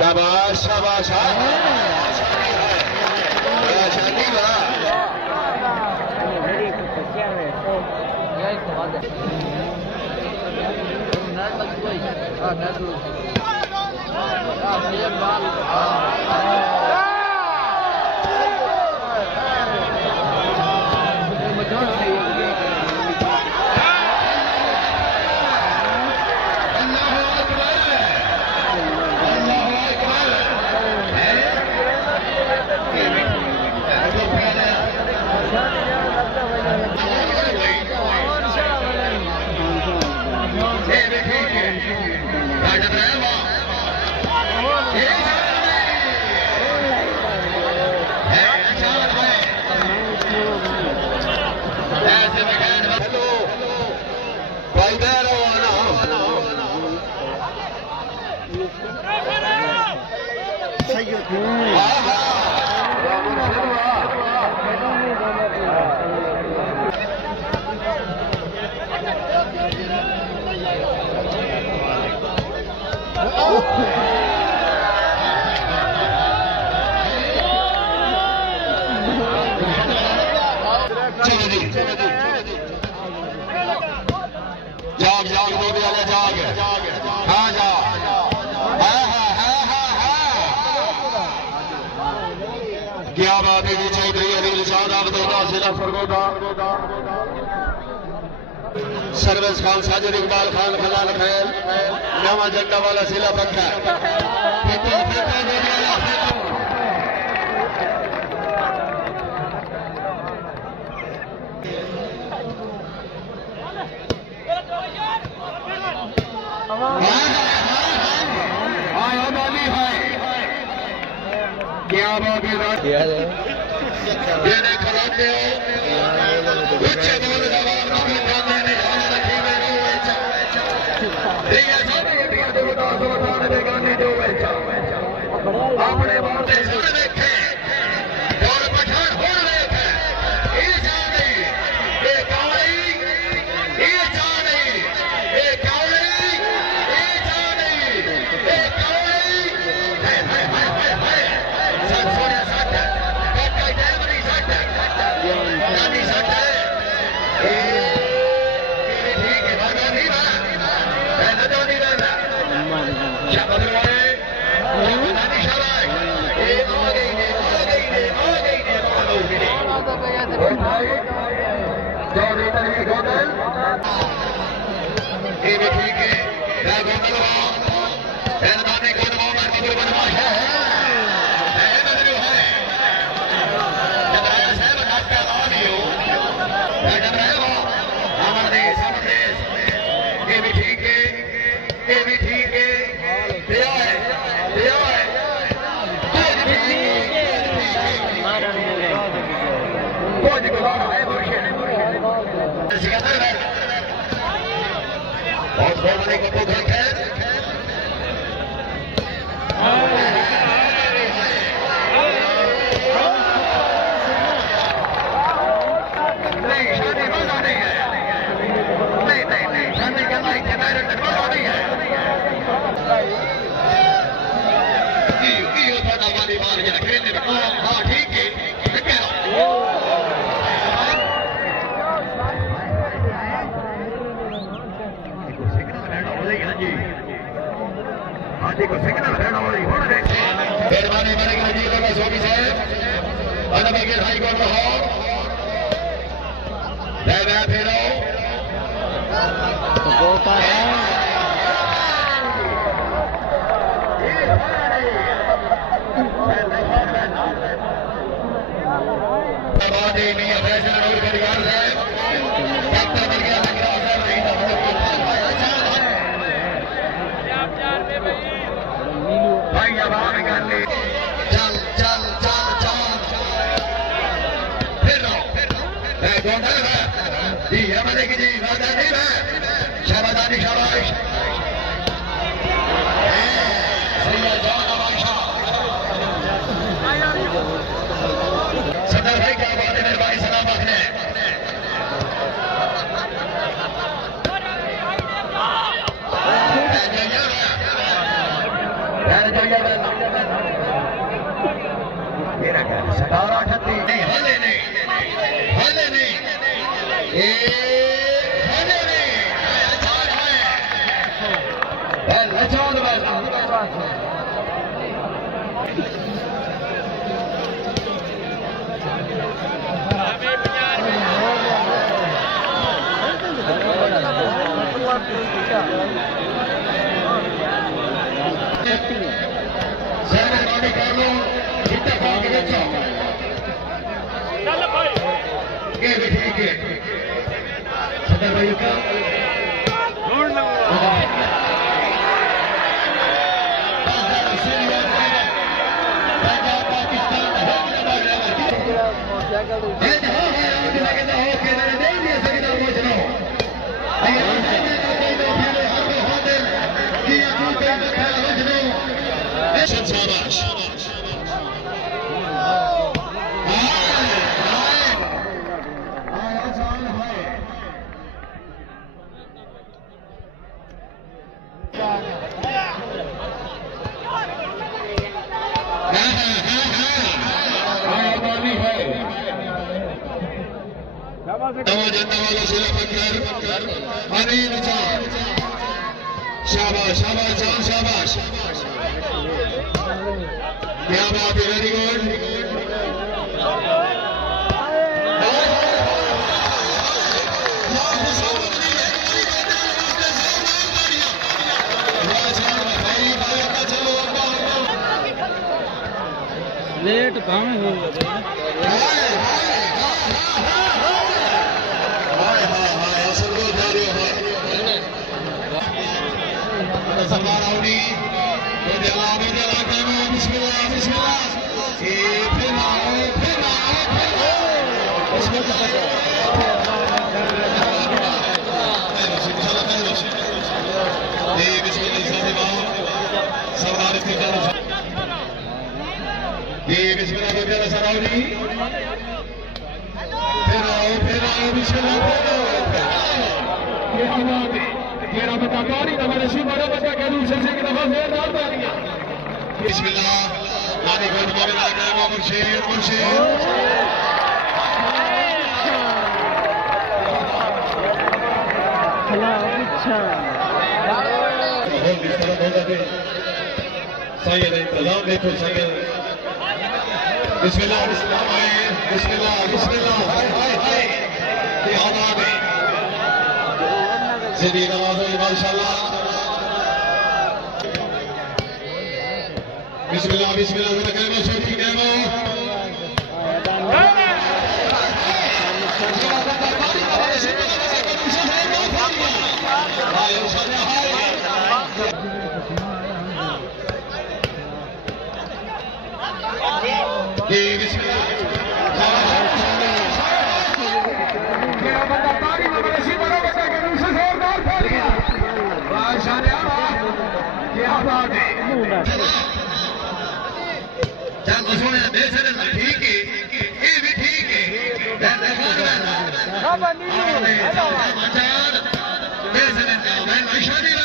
शाबाश शाबाश जाग जाग दो वाला जाग हाँ जा क्या बात है चौधरी अनिल शाह जिला फरगोदा सरवस खान साजिद इकबाल खान खजान खैर नवा झंडा वाला जिला पक्का क्या बात है ले चल चल चल चल फिर गोंडा जी हमारे की जी वादानी है शाबादानी शाबाश सदर भाई क्या बात है मेरे भाई सलाम रखने सतारा छत्ती नहीं हले नहीं सदर भाई का शाबाश शाबाश जान शाबाश क्या बात है वेरी गुड लेट काम हो गया सरदार आउडी बिस्मिल्लाह बिस्मिल्लाह फिर आओ सरदार इसके बिस्मिल्लाह सराउडी फिर आओ बिस्मिल्लाह मेरा बता गाड़ी हमारे शिव बड़ा बच्चा के दूर से की दफा जोरदार तालियां बिस्मिल्लाह गाड़ी को तुम्हारे लगा मुर्शिद खला अच्छा सैयद इंतजाम देखो सैयद बिस्मिल्लाह ये आवाज है सीधी नवाज माशाल्लाह बिस्मिल्लाह कहना शोकी कहना ठीक है